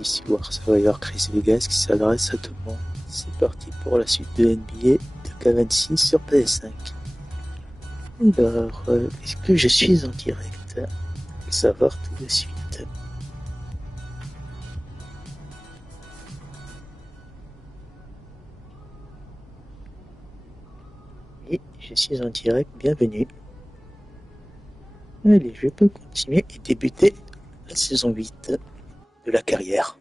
ici voir Survivor Chris Vegas qui s'adresse à tout le monde. C'est parti pour la suite de NBA de K26 sur PS5. Alors, est-ce que je suis en direct? Savoir tout de suite. Et je suis en direct, bienvenue. Allez, je peux continuer et débuter la saison 8 de la carrière.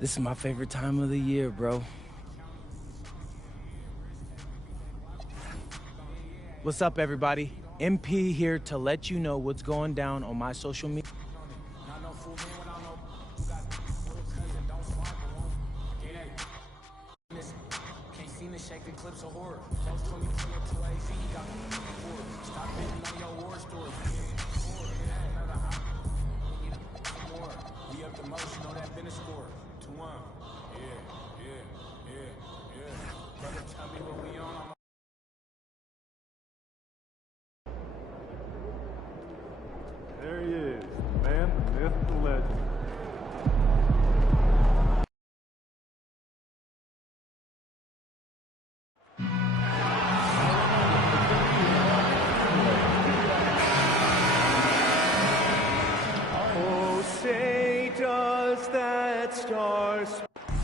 This is my favorite time of the year, bro. What's up, everybody? MP here to let you know what's going down on my social media. There he is, the man, the myth, the legend. Oh, say does that star...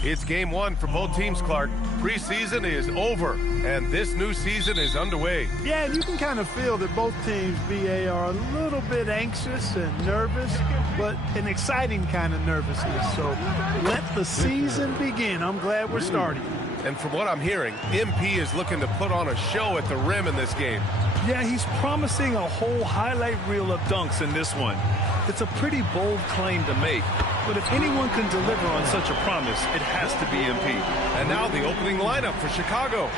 It's game one for both teams, Clark. Preseason is over, and this new season is underway. Yeah, and you can kind of feel that both teams, BA, are a little bit anxious and nervous, but an exciting kind of nervousness. So let the season begin. I'm glad we're starting. And from what I'm hearing, MP is looking to put on a show at the rim in this game. Yeah, he's promising a whole highlight reel of dunks in this one. It's a pretty bold claim to make, but if anyone can deliver on such a promise, it has to be MP. And now the opening lineup for Chicago.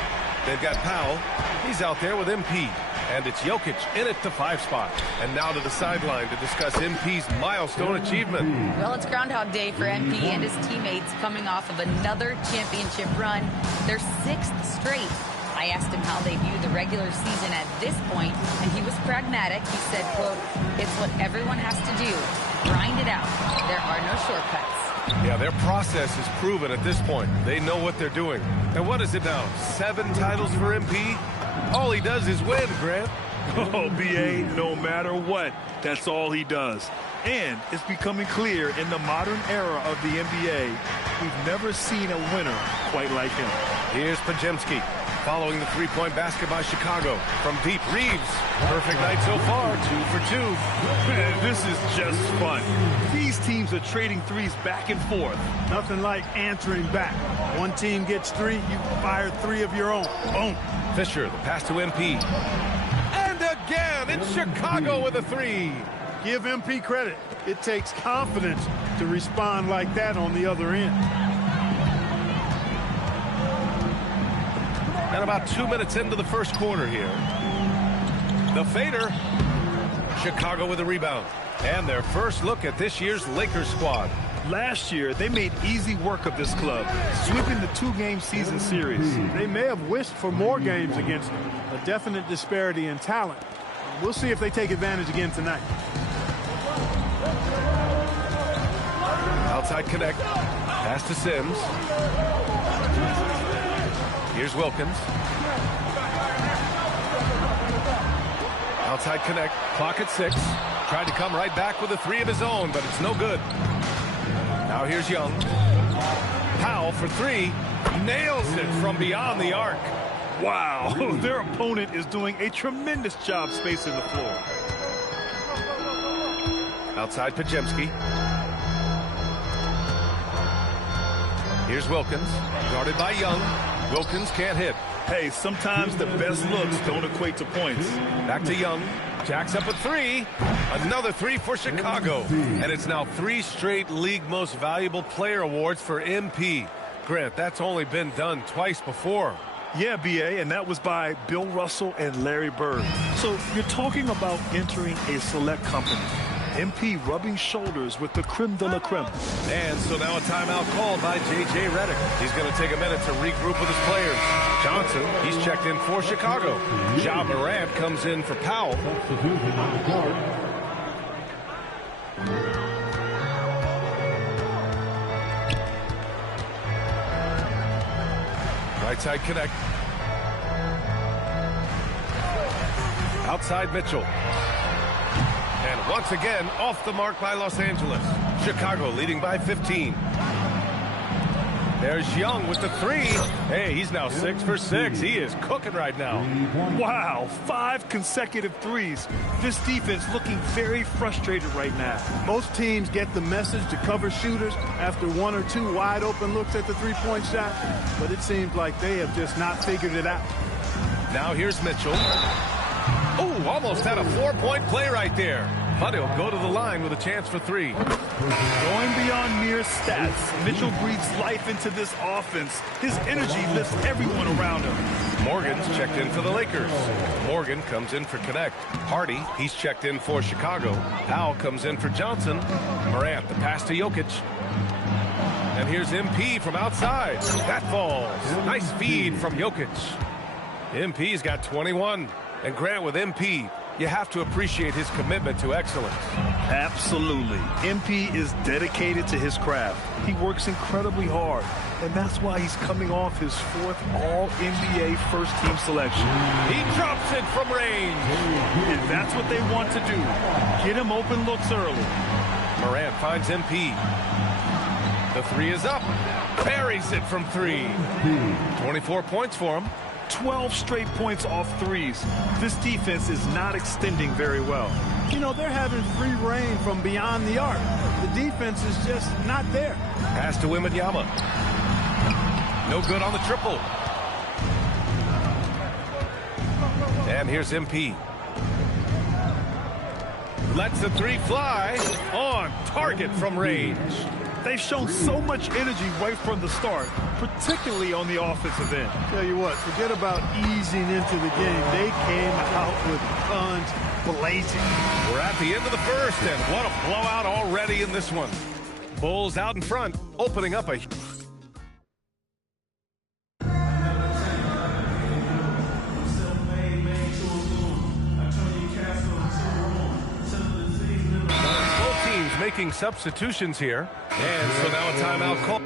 They've got Powell. He's out there with MP. And it's Jokic in at the 5 spot. And now to the sideline to discuss MP's milestone achievement. Well, it's Groundhog Day for MP and his teammates coming off of another championship run, their 6th straight. I asked him how they view the regular season at this point, and he was pragmatic. He said, quote, "It's what everyone has to do. Grind it out. There are no shortcuts." Yeah, their process is proven at this point. They know what they're doing. And what is it now? 7 titles for MP? All he does is win, Grant. Oh, B.A., no matter what, that's all he does. And it's becoming clear in the modern era of the NBA, we've never seen a winner quite like him. Here's Pajemski. Following the 3-point basket by Chicago. From deep, Reeves. Perfect night so far, 2 for 2. Man, this is just fun. These teams are trading threes back and forth. Nothing like answering back. One team gets 3, you fire 3 of your own. Boom. Fisher, the pass to MP. And again, it's Chicago with a 3. Give MP credit. It takes confidence to respond like that on the other end. And about 2 minutes into the first quarter here. The fader. Chicago with a rebound. And their first look at this year's Lakers squad. Last year, they made easy work of this club, sweeping the 2-game season series. They may have wished for more games against them. A definite disparity in talent. We'll see if they take advantage again tonight. Outside connect. Pass to Sims. Here's Wilkins. Outside connect. Clock at 6. Tried to come right back with a 3 of his own, but it's no good. Now here's Young. Powell for 3. Nails it from beyond the arc. Wow, their opponent is doing a tremendous job spacing the floor. Outside Pajemski. Here's Wilkins. Guarded by Young. Wilkins can't hit. Hey, sometimes the best looks don't equate to points. Back to Young. Jacks up a 3. Another 3 for Chicago. And it's now 3 straight league most valuable player awards for MP. Grant, that's only been done twice before. Yeah, B.A., and that was by Bill Russell and Larry Bird. So you're talking about entering a select company. MP rubbing shoulders with the creme de la creme. And so now a timeout called by J.J. Redick. He's going to take a minute to regroup with his players. Johnson, he's checked in for Chicago. Ja Morant comes in for Powell. Right side connect. Outside Mitchell. And once again, off the mark by Los Angeles. Chicago leading by 15. There's Young with the 3. Hey, he's now 6 for 6. He is cooking right now. Wow, 5 consecutive threes. This defense looking very frustrated right now. Most teams get the message to cover shooters after 1 or 2 wide open looks at the 3-point shot, but it seems like they have just not figured it out. Now here's Mitchell. Oh, almost had a 4-point play right there. But he'll go to the line with a chance for 3. Going beyond mere stats, Mitchell breathes life into this offense. His energy lifts everyone around him. Morgan's checked in for the Lakers. Morgan comes in for Connect. Hardy, he's checked in for Chicago. Powell comes in for Johnson. Morant, the pass to Jokic. And here's MP from outside. That falls. Nice feed from Jokic. MP's got 21. And Grant, with MP, you have to appreciate his commitment to excellence. Absolutely. MP is dedicated to his craft. He works incredibly hard, and that's why he's coming off his 4th All-NBA first-team selection. He drops it from range. And that's what they want to do. Get him open looks early. Morant finds MP. The 3 is up. Buries it from 3. 24 points for him. 12 straight points off threes. This defense is not extending very well. You know, they're having free reign from beyond the arc. The defense is just not there. Pass to Wembanyama. No good on the triple. And here's MP. Lets the 3 fly. On target from range. They've shown so much energy right from the start, particularly on the offensive end. Tell you what, forget about easing into the game. They came out with guns blazing. We're at the end of the first, and what a blowout already in this one. Bulls out in front, opening up a... Both teams making substitutions here, and so now a timeout call.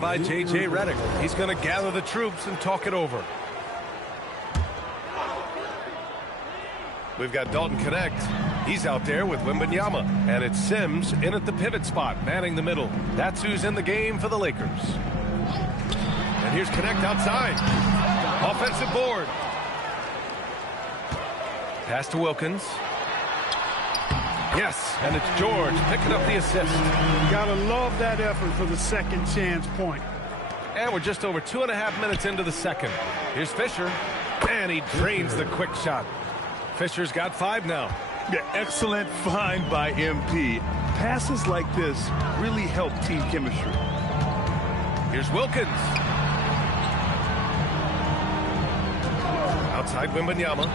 By J.J. Redick. He's going to gather the troops and talk it over. We've got Dalton Connect. He's out there with Wembanyama. And it's Sims in at the pivot spot, manning the middle. That's who's in the game for the Lakers. And here's Connect outside. Offensive board. Pass to Wilkins. Yes, and it's George picking up the assist. Gotta love that effort for the second chance point. And we're just over 2.5 minutes into the second. Here's Fisher, and he drains the quick shot. Fisher's got 5 now. Yeah, excellent find by MP. Passes like this really help team chemistry. Here's Wilkins. Outside Wembanyama.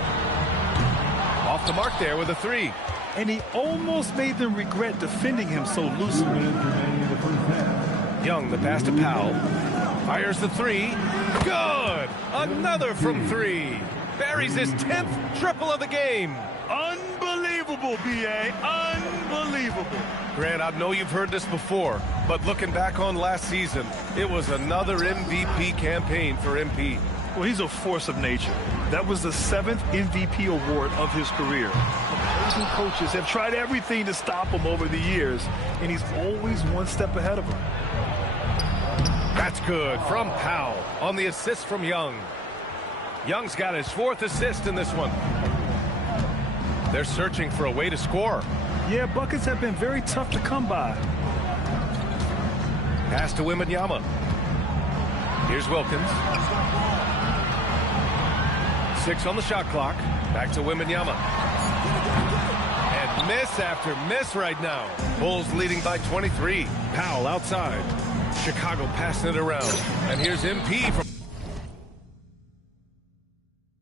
Off the mark there with a 3. And he almost made them regret defending him so loosely. Young, the pass to Powell. Fires the 3. Good! Another from 3. Buries his 10th triple of the game. Unbelievable, B.A. Unbelievable. Grant, I know you've heard this before, but looking back on last season, it was another MVP campaign for MP. Well, he's a force of nature. That was the 7th MVP award of his career. Opposing coaches have tried everything to stop him over the years, and he's always one step ahead of them. That's good from Powell on the assist from Young. Young's got his 4th assist in this one. They're searching for a way to score. Yeah, buckets have been very tough to come by. Pass to Wembanyama. Here's Wilkins. 6 on the shot clock. Back to Wembanyama. And miss after miss right now. Bulls leading by 23. Powell outside. Chicago passing it around. And here's MP from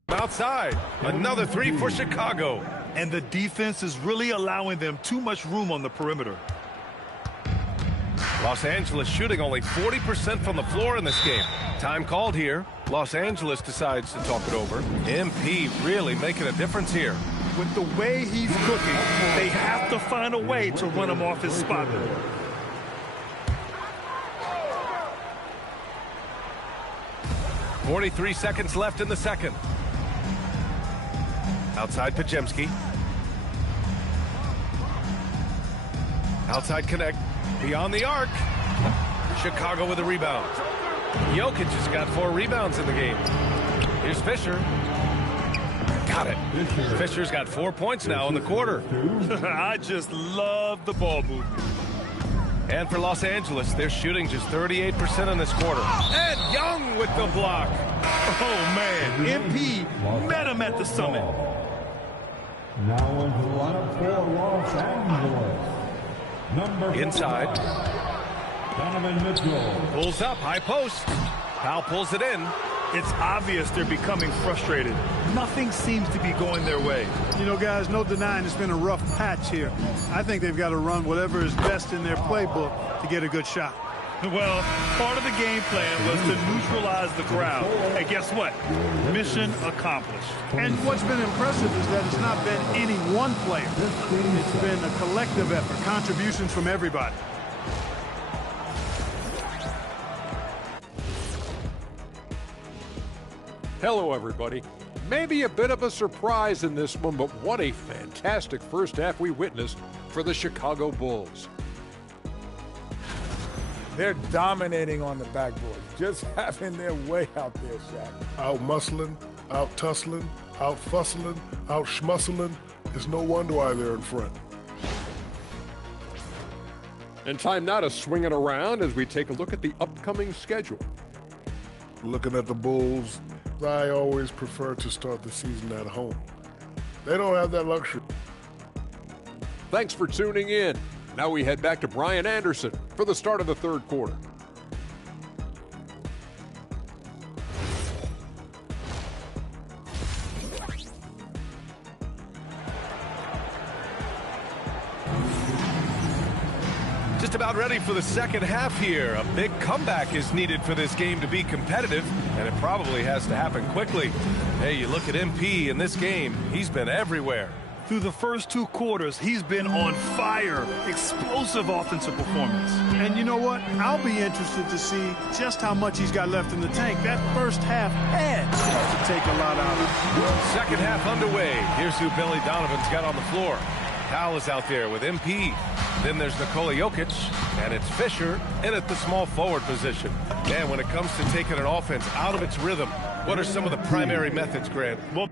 outside. Another 3 for Chicago. And the defense is really allowing them too much room on the perimeter. Los Angeles shooting only 40% from the floor in this game. Time called here. Los Angeles decides to talk it over. MP really making a difference here. With the way he's cooking, they have to find a way to run him off his spot. 43 seconds left in the second. Outside Pajemski. Outside Connect. Beyond the arc. Chicago with a rebound. Jokic has got 4 rebounds in the game. Here's Fisher. Got it. Fisher's got 4 points now in the quarter. I just love the ball movement. And for Los Angeles, they're shooting just 38% in this quarter. And Young with the block. Oh, man. MP met him at the summit. Now into the lineup for Los Angeles. Inside. Donovan Mitchell. Pulls up, high post. Powell pulls it in. It's obvious they're becoming frustrated. Nothing seems to be going their way. You know, guys, no denying it's been a rough patch here. I think they've got to run whatever is best in their playbook to get a good shot. Well, part of the game plan was to neutralize the crowd. And guess what? Mission accomplished. And what's been impressive is that it's not been any one player. It's been a collective effort, contributions from everybody. Hello, everybody. Maybe a bit of a surprise in this one, but what a fantastic first half we witnessed for the Chicago Bulls. They're dominating on the backboard, just having their way out there, Shaq. Out muscling, out tussling, out fussling, out schmuscling. It's no wonder why they're in front. And time now to swing it around as we take a look at the upcoming schedule. Looking at the Bulls, I always prefer to start the season at home. They don't have that luxury. Thanks for tuning in. Now we head back to Brian Anderson for the start of the third quarter. Just about ready for the second half here. A big comeback is needed for this game to be competitive, and it probably has to happen quickly. Hey, you look at MP in this game, he's been everywhere. Through the first 2 quarters, he's been on fire. Explosive offensive performance. And you know what? I'll be interested to see just how much he's got left in the tank. That first half had to take a lot out of him. Second half underway. Here's who Billy Donovan's got on the floor. Powell is out there with MP. Then there's Nikola Jokic, and it's Fisher in at the small forward position. And when it comes to taking an offense out of its rhythm, what are some of the primary methods, Grant? Well,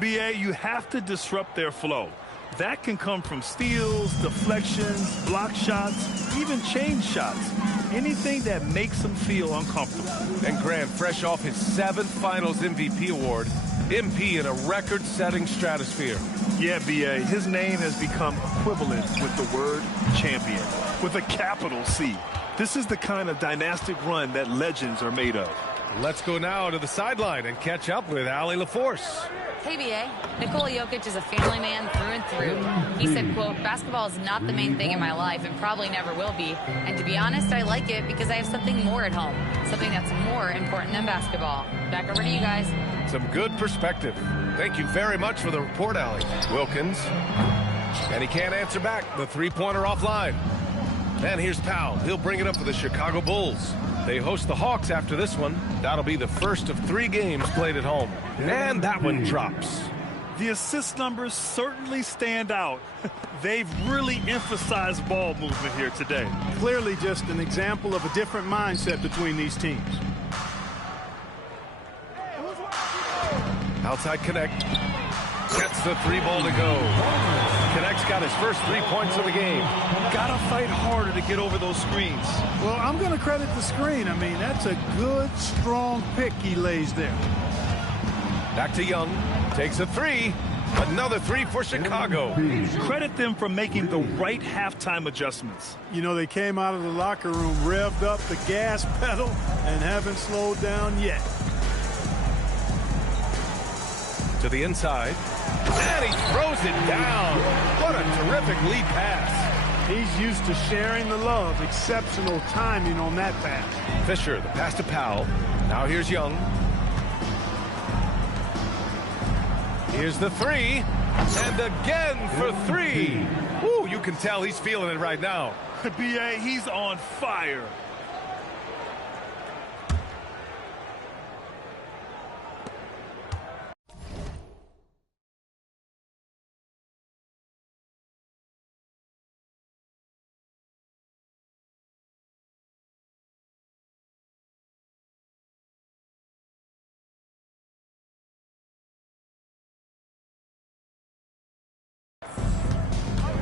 BA, you have to disrupt their flow. That can come from steals, deflections, block shots, even change shots. Anything that makes them feel uncomfortable. And Grant, fresh off his 7th Finals MVP award, MP in a record-setting stratosphere. Yeah, BA, his name has become equivalent with the word champion, with a capital C. This is the kind of dynastic run that legends are made of. Let's go now to the sideline and catch up with Allie LaForce. Hey, BA. Nikola Jokic is a family man through and through. He said, quote, "Basketball is not the main thing in my life and probably never will be. And to be honest, I like it because I have something more at home, something that's more important than basketball." Back over to you guys. Some good perspective. Thank you very much for the report, Allie. Wilkins. And he can't answer back. The three-pointer offline. And here's Powell. He'll bring it up for the Chicago Bulls. They host the Hawks after this one. That'll be the first of 3 games played at home. And that one drops. The assist numbers certainly stand out. They've really emphasized ball movement here today. Clearly just an example of a different mindset between these teams. Outside Connect. Gets the 3 ball to go. Connect's got his first 3 points of the game. Gotta fight harder to get over those screens. Well, I'm going to credit the screen. I mean, that's a good, strong pick he lays there. Back to Young. Takes a 3. Another 3 for Chicago. Credit them for making the right halftime adjustments. You know, they came out of the locker room, revved up the gas pedal, and haven't slowed down yet. To the inside. And he throws it down. What a terrific lead pass. He's used to sharing the love. Exceptional timing on that pass. Fisher, the pass to Powell. Now here's Young. Here's the 3. And again for 3. Ooh, you can tell he's feeling it right now. BA, he's on fire.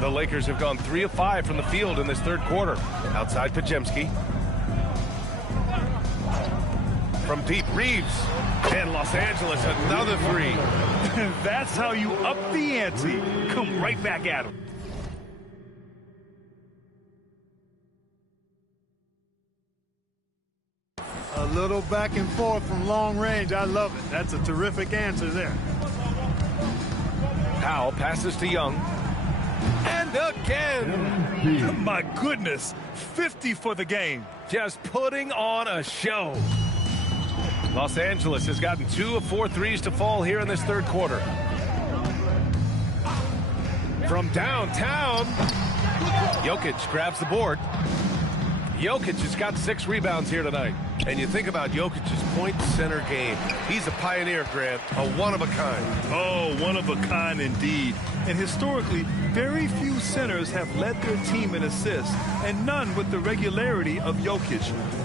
The Lakers have gone 3 of 5 from the field in this third quarter. Outside Pajemski. From deep, Reeves. And Los Angeles, another three. That's how you up the ante. Come right back at him. A little back and forth from long range. I love it. That's a terrific answer there. Powell passes to Young. And again. My goodness. 50 for the game. Just putting on a show. Los Angeles has gotten 2 of 4 threes to fall here in this third quarter. From downtown, Jokic grabs the board. Jokic has got 6 rebounds here tonight. And you think about Jokic's point center game. He's a pioneer, Grant, a one-of-a-kind. Oh, one-of-a-kind indeed. And historically, very few centers have led their team in assists, and none with the regularity of Jokic.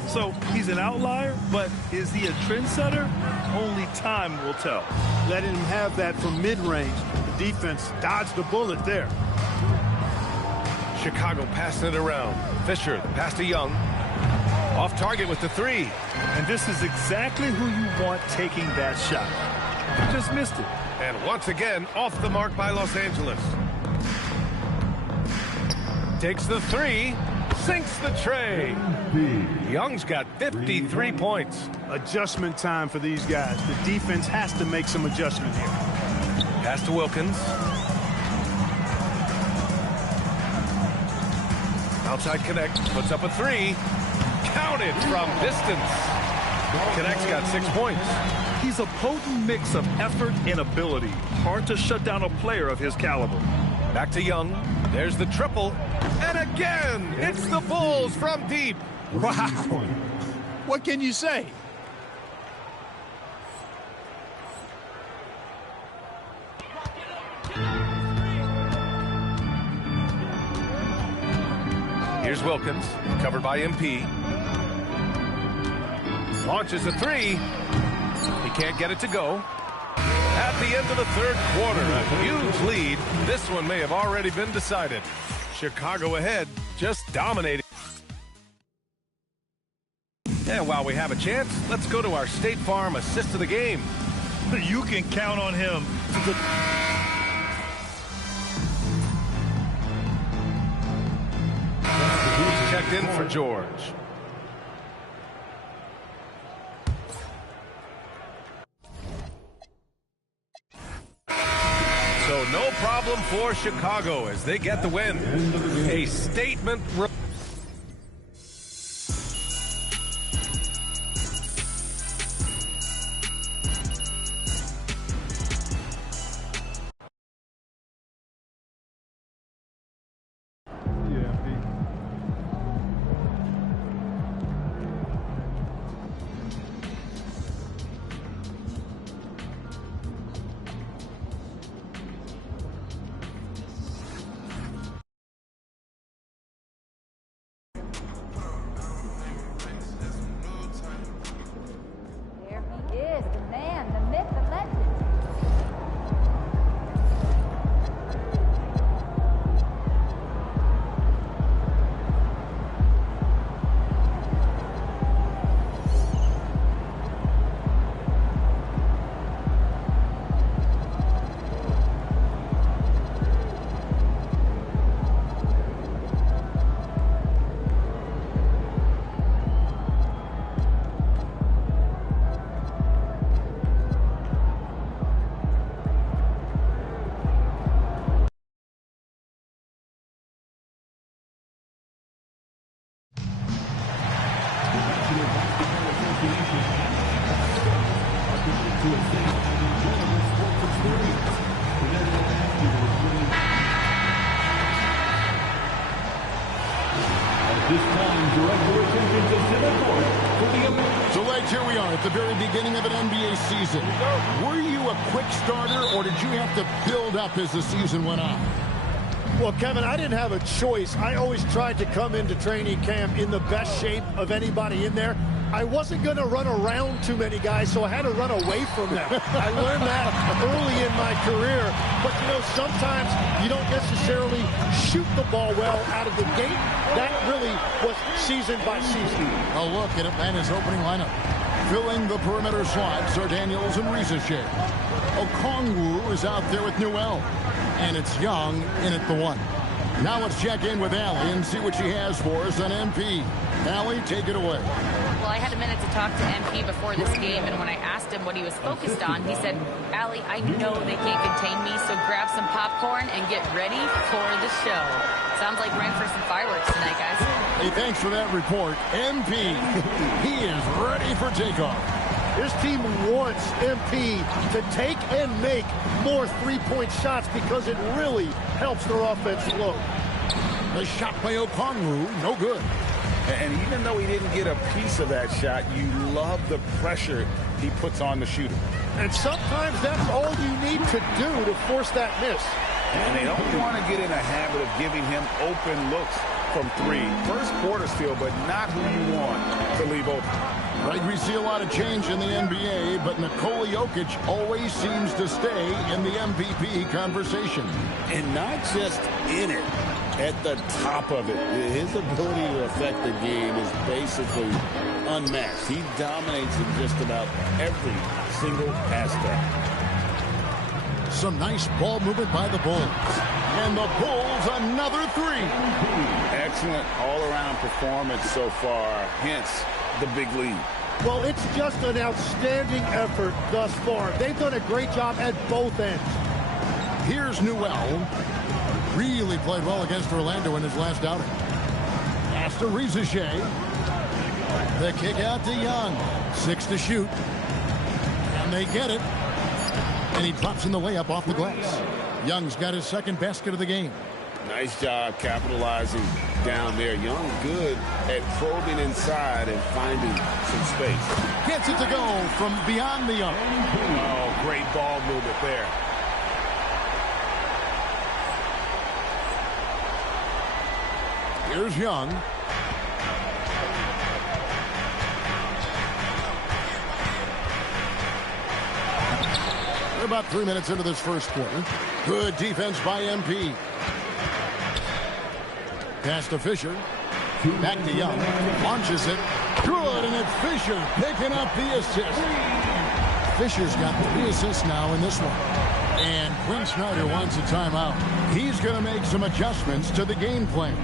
So he's an outlier, but is he a trendsetter? Only time will tell. Letting him have that from mid-range. The defense dodged the bullet there. Chicago passing it around. Fisher, the pass to Young. Off target with the 3. And this is exactly who you want taking that shot. He just missed it. And once again, off the mark by Los Angeles. Takes the 3. Sinks the tray. Young's got 53 points. Adjustment time for these guys. The defense has to make some adjustment here. Pass to Wilkins. Outside Connect, puts up a 3. Counted from distance. Connect's got 6 points. He's a potent mix of effort and ability. Hard to shut down a player of his caliber. Back to Young. There's the triple. And again, it's the Bulls from deep. Wow. What can you say? Here's Wilkins, covered by MP. Launches a 3. He can't get it to go. At the end of the third quarter, a huge lead. This one may have already been decided. Chicago ahead, just dominating. And while we have a chance, let's go to our State Farm assist of the game. You can count on him. Checked in for George. So no problem for Chicago as they get the win. A statement. So, Legs, here we are at the very beginning of an NBA season. Were you a quick starter, or did you have to build up as the season went on? Well, Kevin, I didn't have a choice. I always tried to come into training camp in the best shape of anybody in there. I wasn't going to run around too many guys, so I had to run away from them. I learned that early in my career. But, you know, sometimes you don't necessarily shoot the ball well out of the gate. That really was season by season. A look at Atlanta's opening lineup. Filling the perimeter slots are Daniels and Rizeshe. Okongwu is out there with Nouveau. And it's Young in at the 1. Now let's check in with Allie and see what she has for us on MP. Allie, take it away. Well, I had a minute to talk to MP before this game, and when I asked him what he was focused on, he said, Allie, I know they can't contain me, so grab some popcorn and get ready for the show. Sounds like we're in for some fireworks tonight, guys. Hey, thanks for that report. MP, he is ready for takeoff. This team wants MP to take and make more three-point shots because it really helps their offense flow. The shot by Okongwu, no good. And even though he didn't get a piece of that shot, you love the pressure he puts on the shooter. And sometimes that's all you need to do to force that miss. And they don't want to get in a habit of giving him open looks from 3. First quarter still, but not who you want to leave open. Right, we see a lot of change in the NBA, but Nikola Jokic always seems to stay in the MVP conversation. And not just in it, at the top of it. His ability to affect the game is basically unmatched. He dominates in just about every single aspect. Some nice ball movement by the Bulls. And the Bulls, another 3. Excellent all-around performance so far, hence the big lead. Well, it's just an outstanding effort thus far. They've done a great job at both ends. Here's Nouveau. Really played well against Orlando in his last outing. Pass to Rizeshe. The kick out to Young. 6 to shoot. And they get it. And he drops in the layup off the glass. Young's got his second basket of the game. Nice job capitalizing down there. Young good at probing inside and finding some space. Gets it to go from beyond the arc. Oh, great ball movement there. Here's Young. We're about 3 minutes into this first quarter. Good defense by MP. Pass to Fisher. Back to Young. Launches it. Good, and it's Fisher picking up the assist. Fisher's got 3 assists now in this one. And Quinn Snyder wants a timeout. He's going to make some adjustments to the game plan.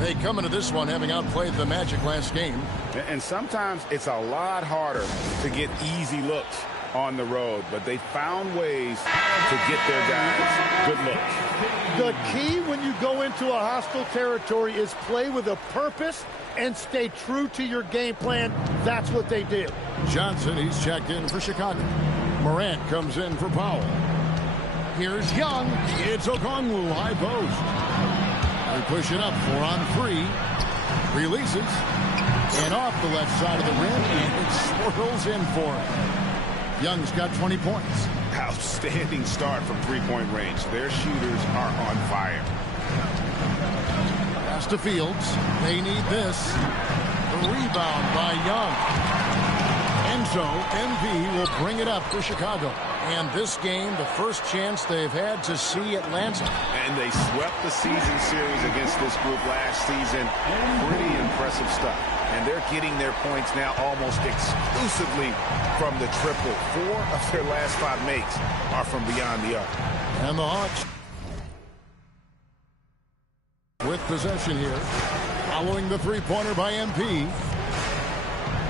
They come into this one having outplayed the Magic last game. And sometimes it's a lot harder to get easy looks on the road, but they found ways to get their guys good looks. The key when you go into a hostile territory is play with a purpose and stay true to your game plan. That's what they did. Johnson, he's checked in for Chicago. Morant comes in for Powell. Here's Young. It's Okongwu, high post. They push it up, 4 on 3. Releases. And off the left side of the rim, and it swirls in for him. Young's got 20 points. Outstanding start from three-point range. Their shooters are on fire. Pass to Fields. They need this. The rebound by Young. Enzo, MP will bring it up for Chicago. And this game, the first chance they've had to see Atlanta. And they swept the season series against this group last season. Pretty impressive stuff. And they're getting their points now almost exclusively from the triple. 4 of their last 5 makes are from beyond the arc. And the Hawks with possession here. Following the three-pointer by MP.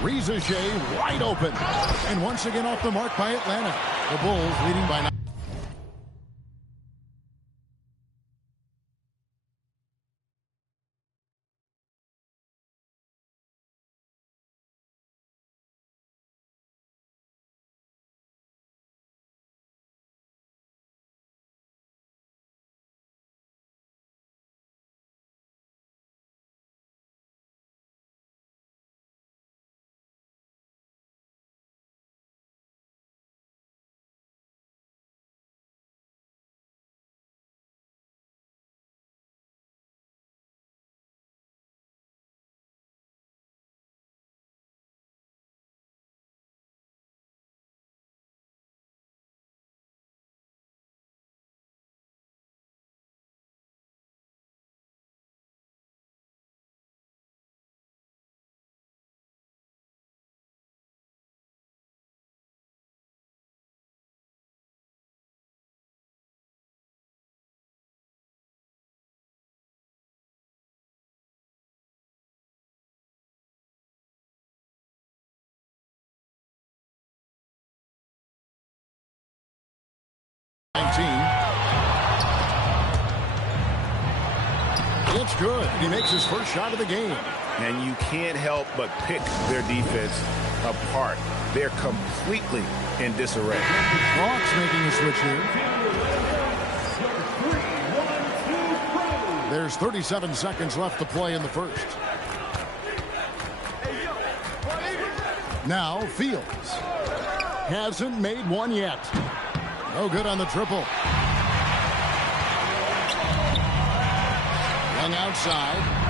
Rizeshe wide open. And once again off the mark by Atlanta. The Bulls leading by 9. It's good. He makes his first shot of the game. And you can't help but pick their defense apart. They're completely in disarray. Hawks making a switch here. There's 37 seconds left to play in the first. Now Fields. Hasn't made one yet. No good on the triple. Young outside.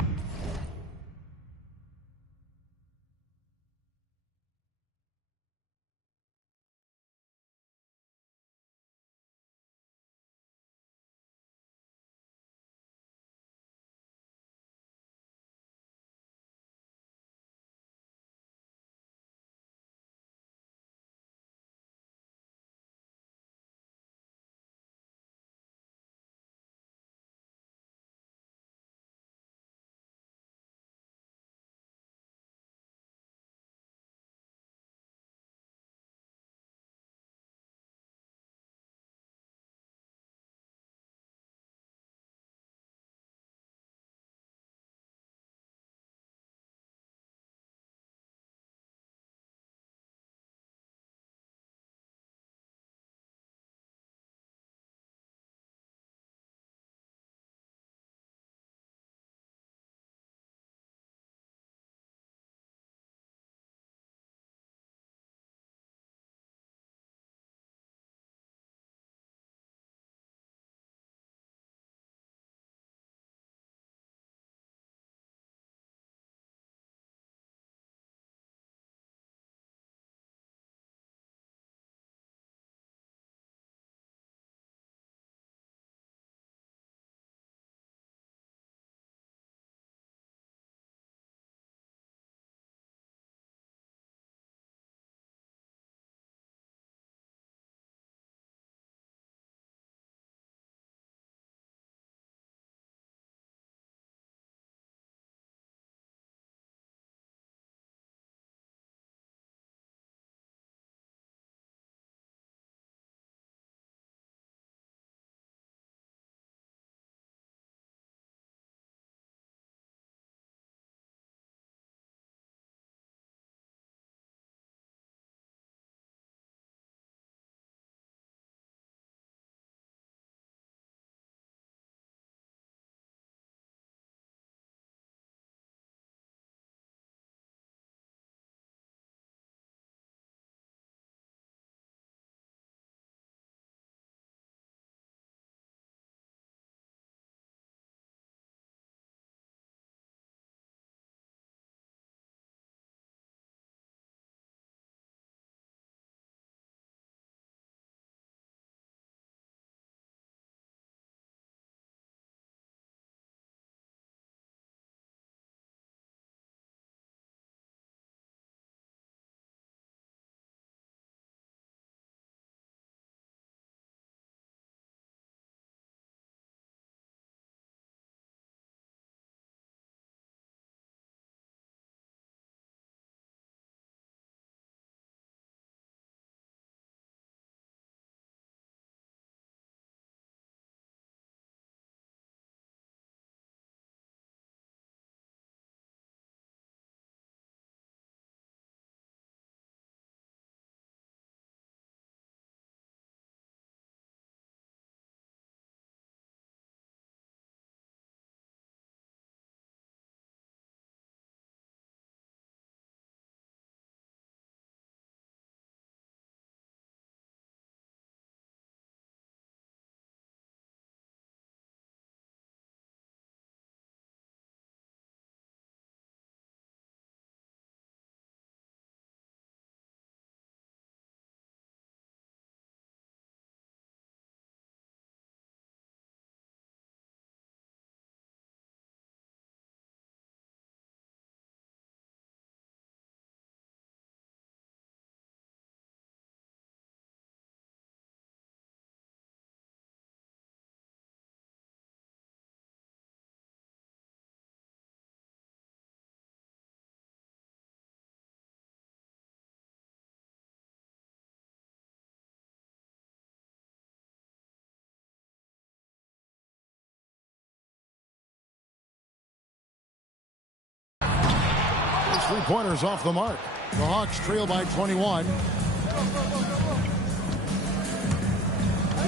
three-pointers off the mark. The Hawks trail by 21.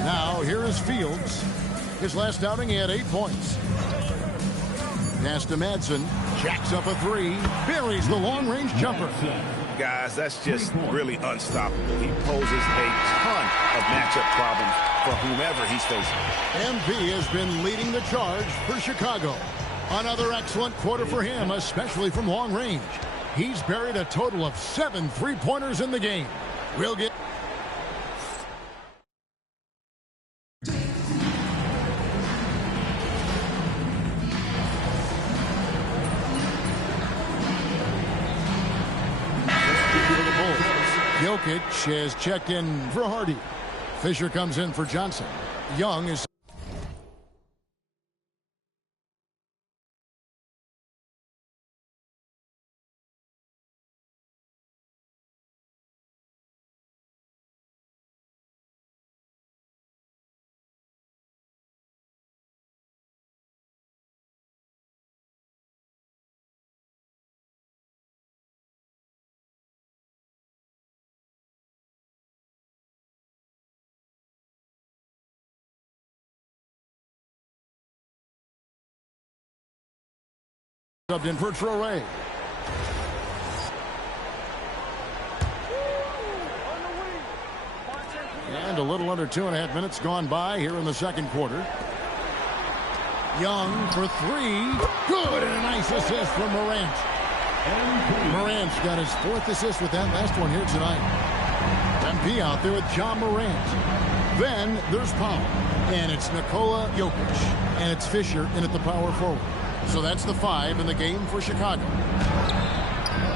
Now, here is Fields. His last outing, he had 8 points. Pass to Madsen. Jacks up a three. Buries the long-range jumper. Guys, that's just really unstoppable. He poses a ton of matchup problems for whomever he's facing. MP has been leading the charge for Chicago. Another excellent quarter for him, especially from long range. He's buried a total of 7 three-pointers in the game. We'll get... Jokic has checked in for Hardy. Fisher comes in for Johnson. Young is... subbed in for Traore. And a little under 2.5 minutes gone by here in the second quarter. Young for three. Good, and a nice assist from Morant. Morant's got his 4th assist with that last one here tonight. MP out there with John Morant. Then there's Powell. And it's Nikola Jokic. And it's Fisher in at the power forward. So that's the 5 in the game for Chicago.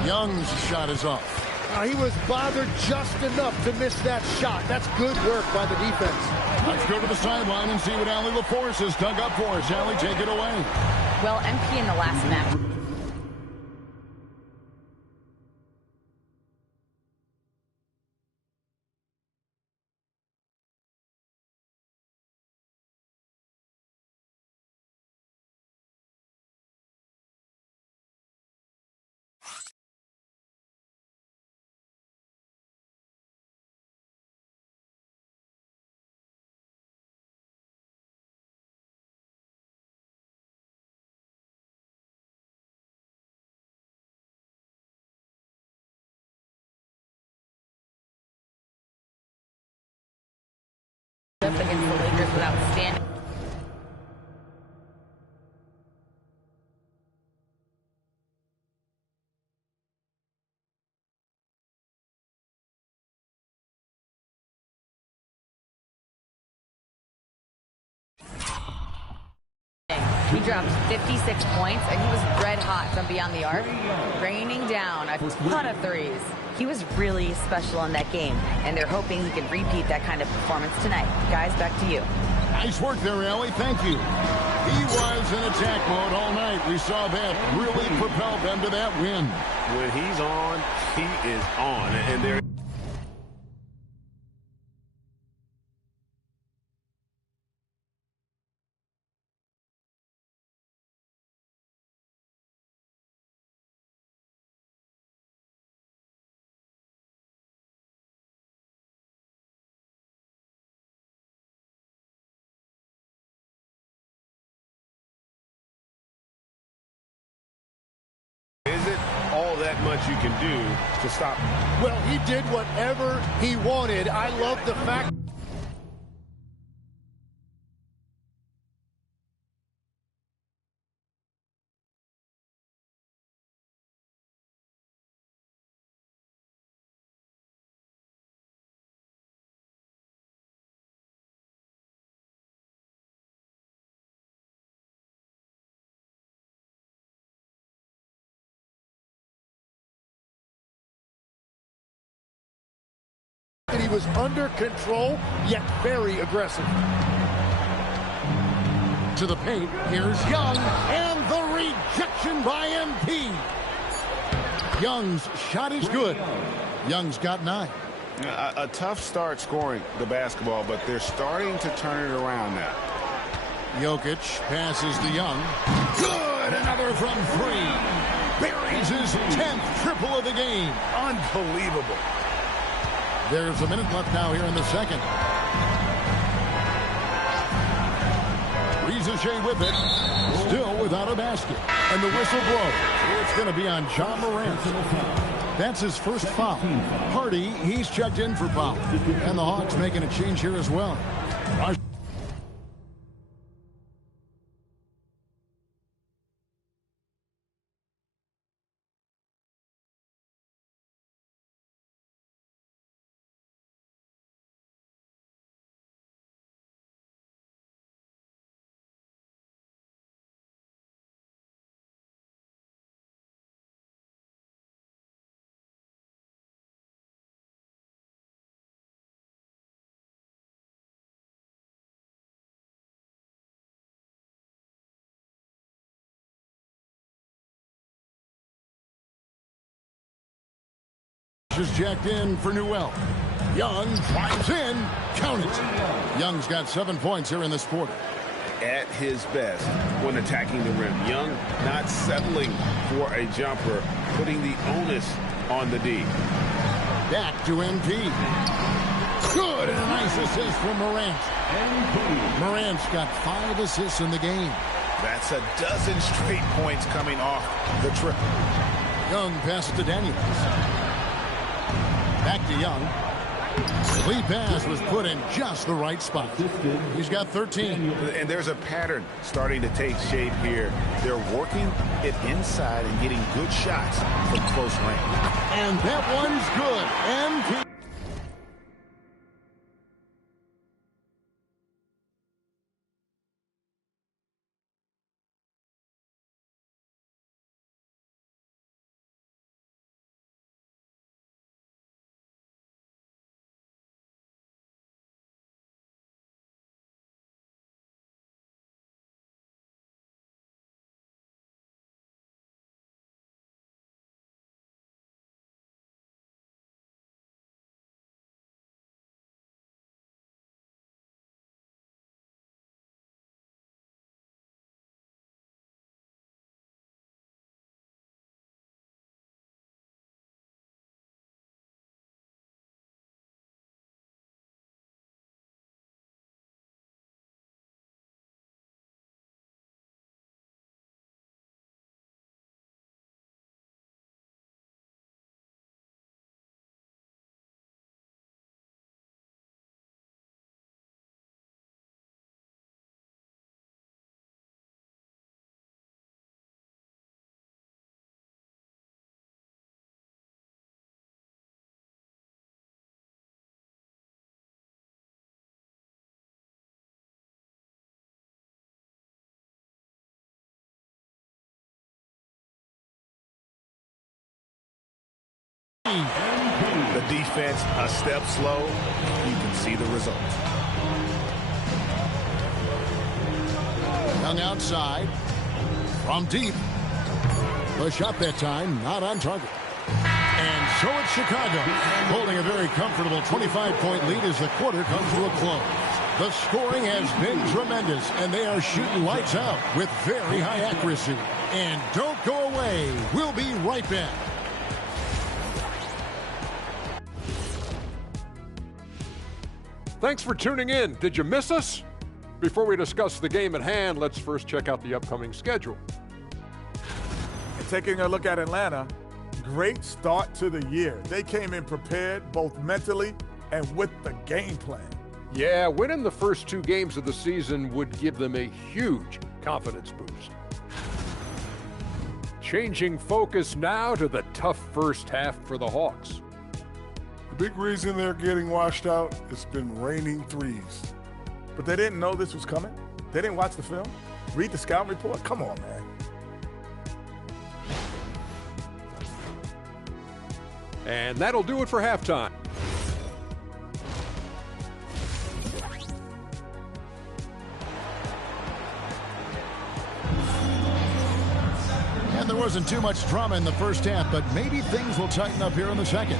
Young's shot is off. He was bothered just enough to miss that shot. That's good work by the defense. Let's go to the sideline and see what Allie LaForce has dug up for us. Allie, take it away. Well, MP in the last match. Against the Lakers without standing. He dropped 56 points, and he was red hot from beyond the arc, raining down a ton of threes. He was really special in that game, and they're hoping he can repeat that kind of performance tonight. Guys, back to you. Nice work there, Allie. Thank you. He was in attack mode all night. We saw that really propel them to that win. When he's on, he is on, and they're... Is it all that much you can do to stop him? Well, he did whatever he wanted. I love the fact... He was under control, yet very aggressive. To the paint, here's Young, and the rejection by MP. Young's shot is good. Young's got 9. A tough start scoring the basketball, but they're starting to turn it around now. Jokic passes to Young. Good! Another from 3. buries his 10th triple of the game. Unbelievable. There's a minute left now here in the second. Ricochet with it, still without a basket. And the whistle blows. It's going to be on John Morant. That's his first foul. Hardy, he's checked in for foul. And the Hawks making a change here as well. Is jacked in for Nouveau. Young drives in. Count it. Young's got 7 points here in this quarter. At his best when attacking the rim. Young not settling for a jumper, putting the onus on the D. Back to MP. Good, and a nice assist from Morant. Morant's got 5 assists in the game. That's a dozen straight points coming off the triple. Young passes to Daniels. Back to Young. The lead pass was put in just the right spot. He's got 13. And there's a pattern starting to take shape here. They're working it inside and getting good shots from close range. And that one's good. MP. The defense a step slow. You can see the result. Young outside. From deep. The shot that time, not on target. And so it's Chicago, holding a very comfortable 25-point lead as the quarter comes to a close. The scoring has been tremendous, and they are shooting lights out with very high accuracy. And don't go away. We'll be right back. Thanks for tuning in. Did you miss us? Before we discuss the game at hand, let's first check out the upcoming schedule. And taking a look at Atlanta, great start to the year. They came in prepared both mentally and with the game plan. Yeah, winning the first 2 games of the season would give them a huge confidence boost. Changing focus now to the tough first half for the Hawks. The big reason they're getting washed out, it's been raining threes. But they didn't know this was coming? They didn't watch the film? Read the scout report? Come on, man. And that'll do it for halftime. And there wasn't too much drama in the first half, but maybe things will tighten up here in the second.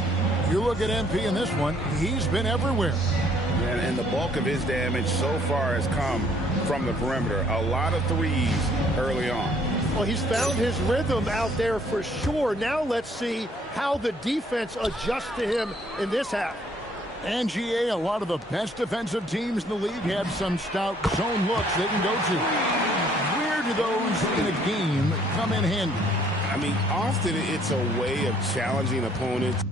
You look at MP in this one, he's been everywhere. And the bulk of his damage so far has come from the perimeter. A lot of threes early on. Well, he's found his rhythm out there for sure. Now let's see how the defense adjusts to him in this half. And GA, a lot of the best defensive teams in the league have some stout zone looks they can go to. Where do those in a game come in handy? I mean, often it's a way of challenging opponents.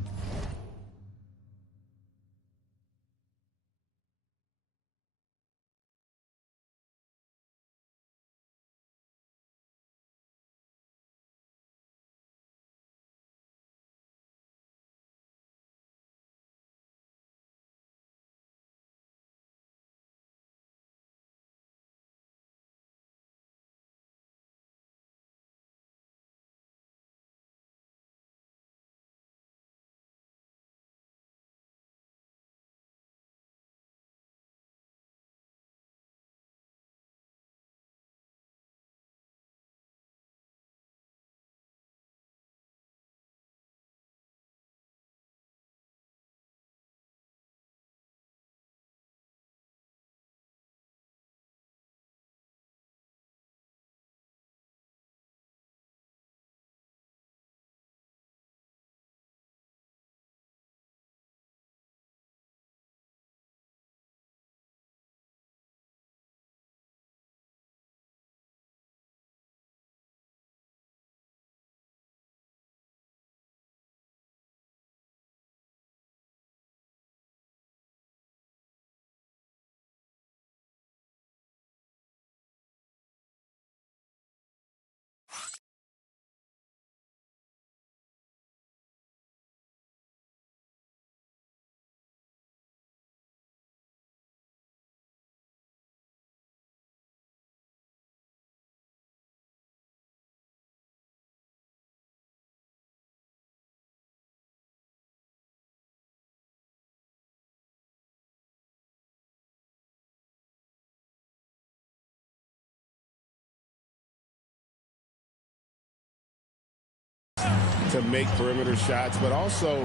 To make perimeter shots, but also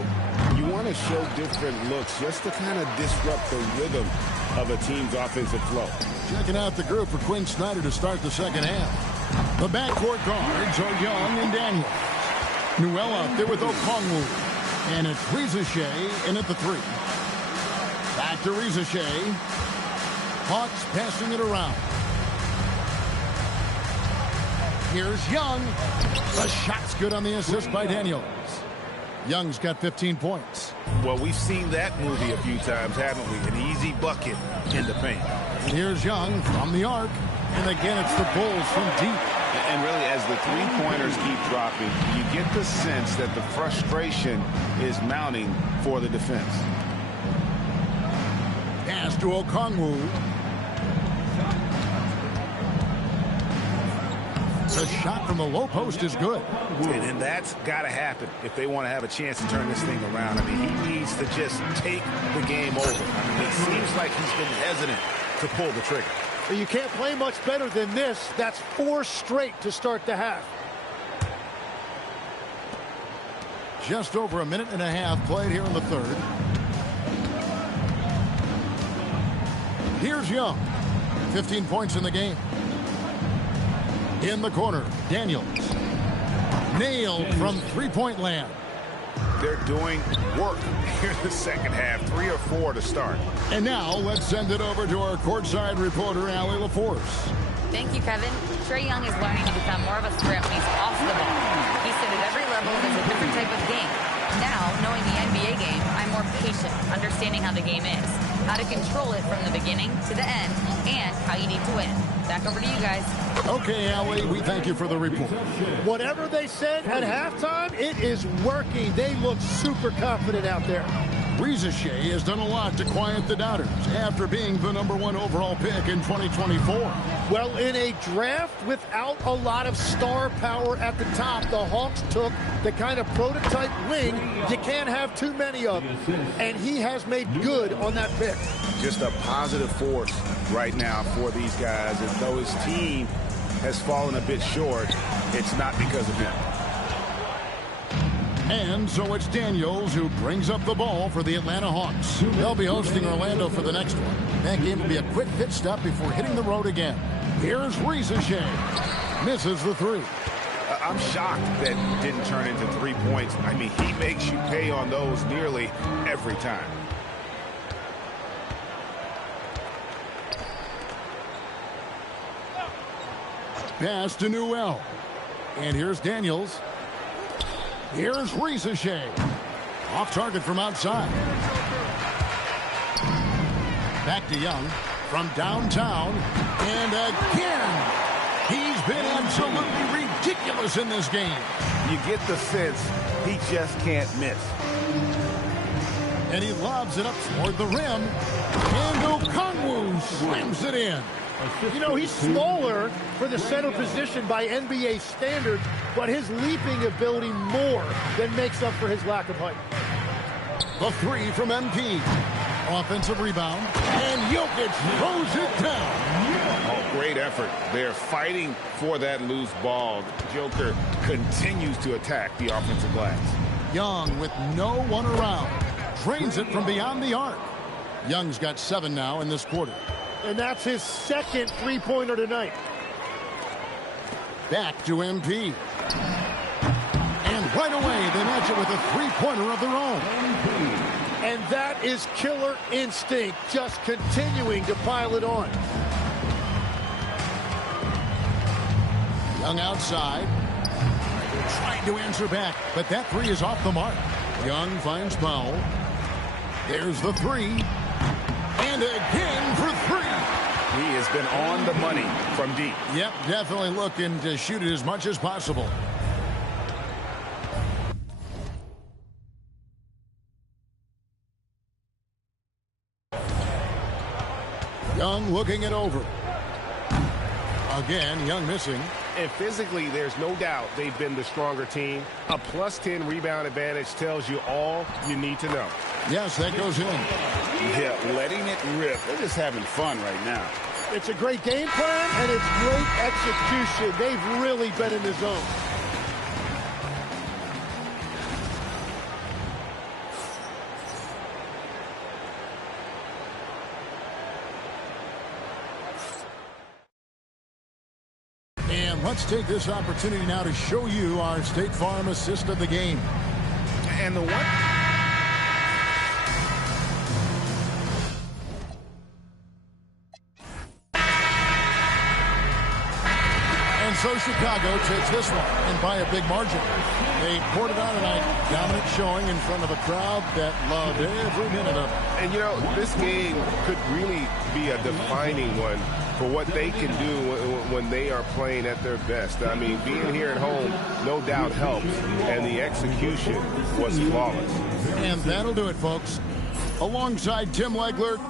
you want to show different looks just to kind of disrupt the rhythm of a team's offensive flow. Checking out the group for Quinn Snyder to start the second half. The backcourt guards are Young and Daniels. Nouveau out there with Okongwu. And it's Rizachet in at the 3. Back to Rizachet. Hawks passing it around. Here's Young. The shot's good on the assist by Daniels. Young's got 15 points. Well, we've seen that movie a few times, haven't we? An easy bucket in the paint. And here's Young from the arc. And again, it's the Bulls from deep. And really, as the three-pointers keep dropping, you get the sense that the frustration is mounting for the defense. Pass to Okongwu. The shot from the low post is good. And that's got to happen if they want to have a chance to turn this thing around. I mean, he needs to just take the game over. I mean, it seems like he's been hesitant to pull the trigger. You can't play much better than this. That's 4 straight to start the half. Just over a minute and a half played here in the third. Here's Young. 15 points in the game. In the corner, Daniels. Nailed from three-point land. They're doing work here in the second half. 3 or 4 to start. And now let's send it over to our courtside reporter, Allie LaForce. Thank you, Kevin. Trae Young is learning to become more of a threat when he's off the ball. He said at every level there's a different type of game. Now, knowing the NBA game, I'm more patient, understanding how the game is, how to control it from the beginning to the end, and how you need to win. Back over to you guys. Okay, Allie, we thank you for the report. Whatever they said at halftime, it is working. They look super confident out there. Rizachet has done a lot to quiet the doubters after being the #1 overall pick in 2024. Well, in a draft without a lot of star power at the top, the Hawks took the kind of prototype wing you can't have too many of. And he has made good on that pick. Just a positive force right now for these guys. And though his team has fallen a bit short, it's not because of him. And so it's Daniels who brings up the ball for the Atlanta Hawks. They'll be hosting Orlando for the next one. That game will be a quick pit stop before hitting the road again. Here's Rizachet. misses the three. I'm shocked that it didn't turn into 3 points. I mean, he makes you pay on those nearly every time. Pass to Nouveau. And here's Daniels. Here's Ricochet. Off target from outside. Back to Young from downtown. And again, he's been absolutely ridiculous in this game. You get the sense he just can't miss. And he lobs it up toward the rim. And Okongwu slams it in. You know, he's smaller for the center position by NBA standards, but his leaping ability more than makes up for his lack of height. The three from MP. Offensive rebound. And Jokic throws it down. Oh, great effort. They're fighting for that loose ball. Joker continues to attack the offensive glass. Young with no one around. Drains it from beyond the arc. Young's got 7 now in this quarter. And that's his second three-pointer tonight. Back to MP. And right away, they match it with a three-pointer of their own. And that is killer instinct, just continuing to pile it on. Young outside. Trying to answer back, but that three is off the mark. Young finds Powell. There's the three. And again for three. He has been on the money from deep. Yep, definitely looking to shoot it as much as possible. Young looking it over. Again, Young missing. And physically, there's no doubt they've been the stronger team. A +10 rebound advantage tells you all you need to know. Yes, that goes in. Yeah, letting it rip. They're just having fun right now. It's a great game plan, and it's great execution. They've really been in the zone. And let's take this opportunity now to show you our State Farm assist of the game. And the one... So Chicago takes this one, and by a big margin. They poured it on tonight. Dominant showing in front of a crowd that loved every minute of it. And, you know, this game could really be a defining one for what they can do when they are playing at their best. I mean, being here at home, no doubt helps, and the execution was flawless. And that'll do it, folks. Alongside Tim Legler,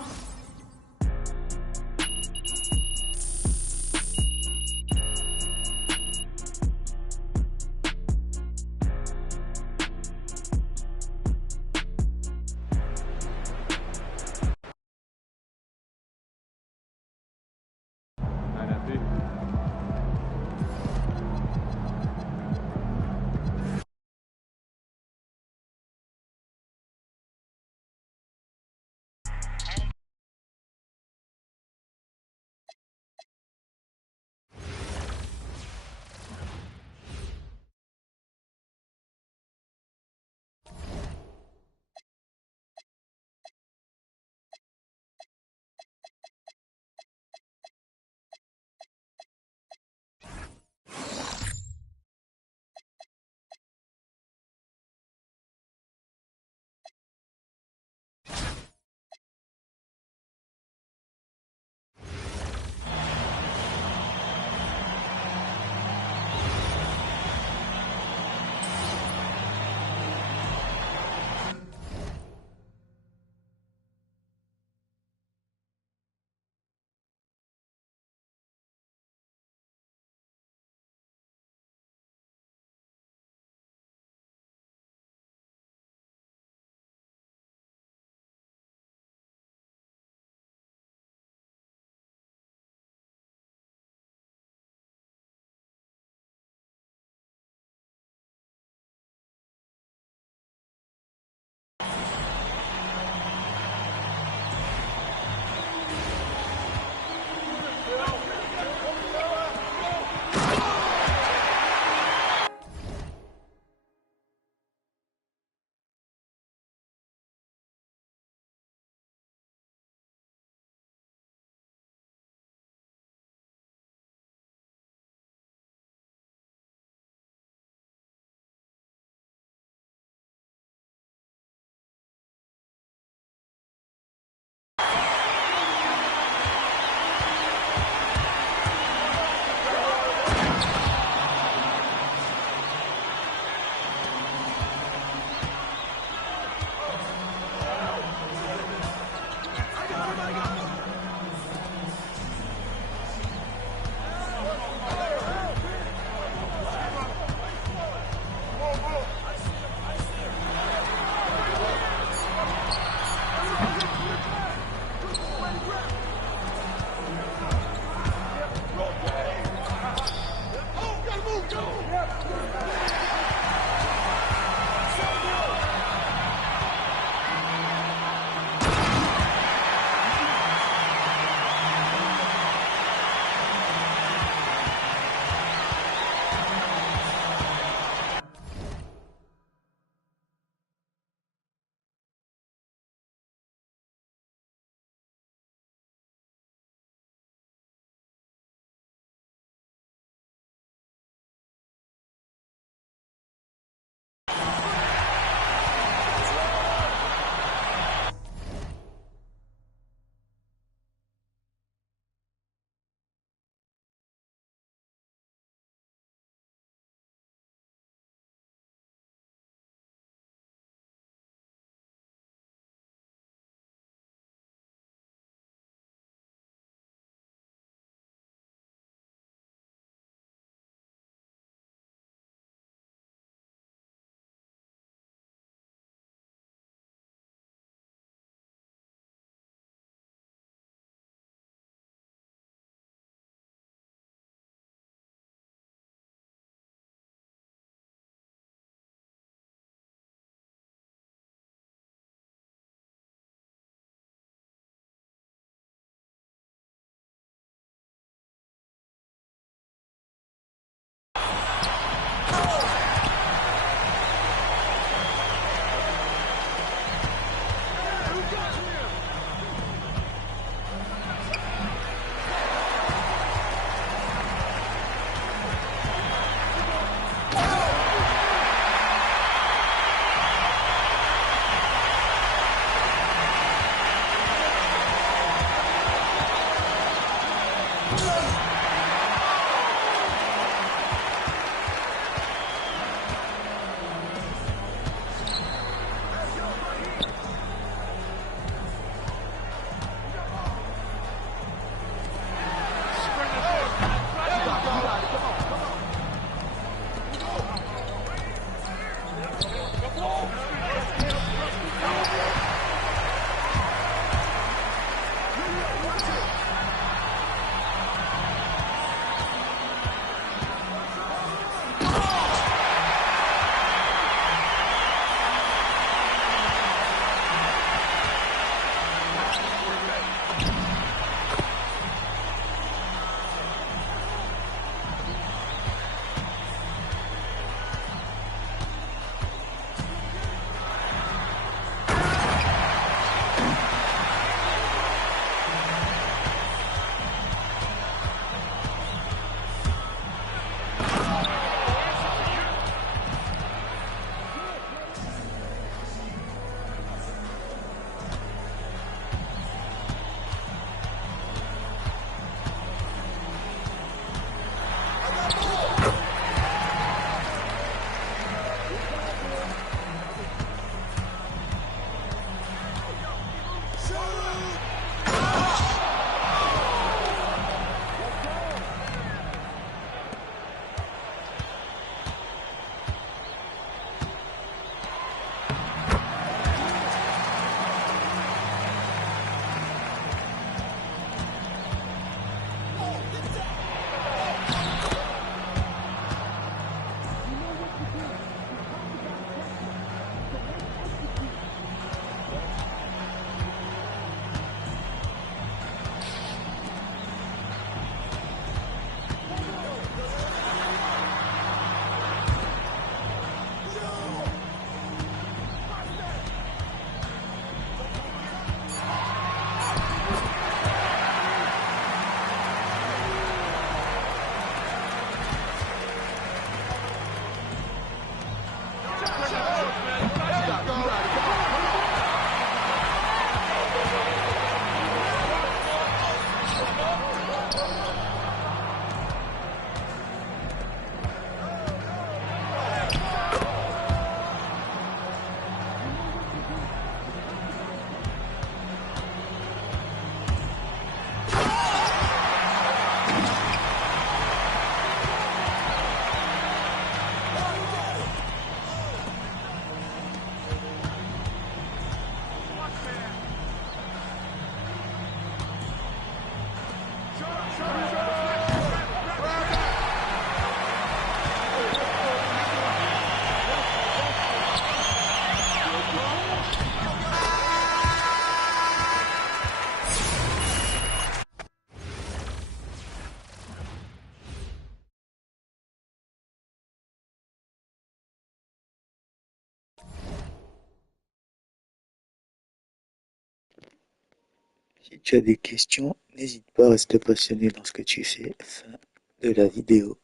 Si tu as des questions, n'hésite pas à rester passionné dans ce que tu fais. Fin de la vidéo.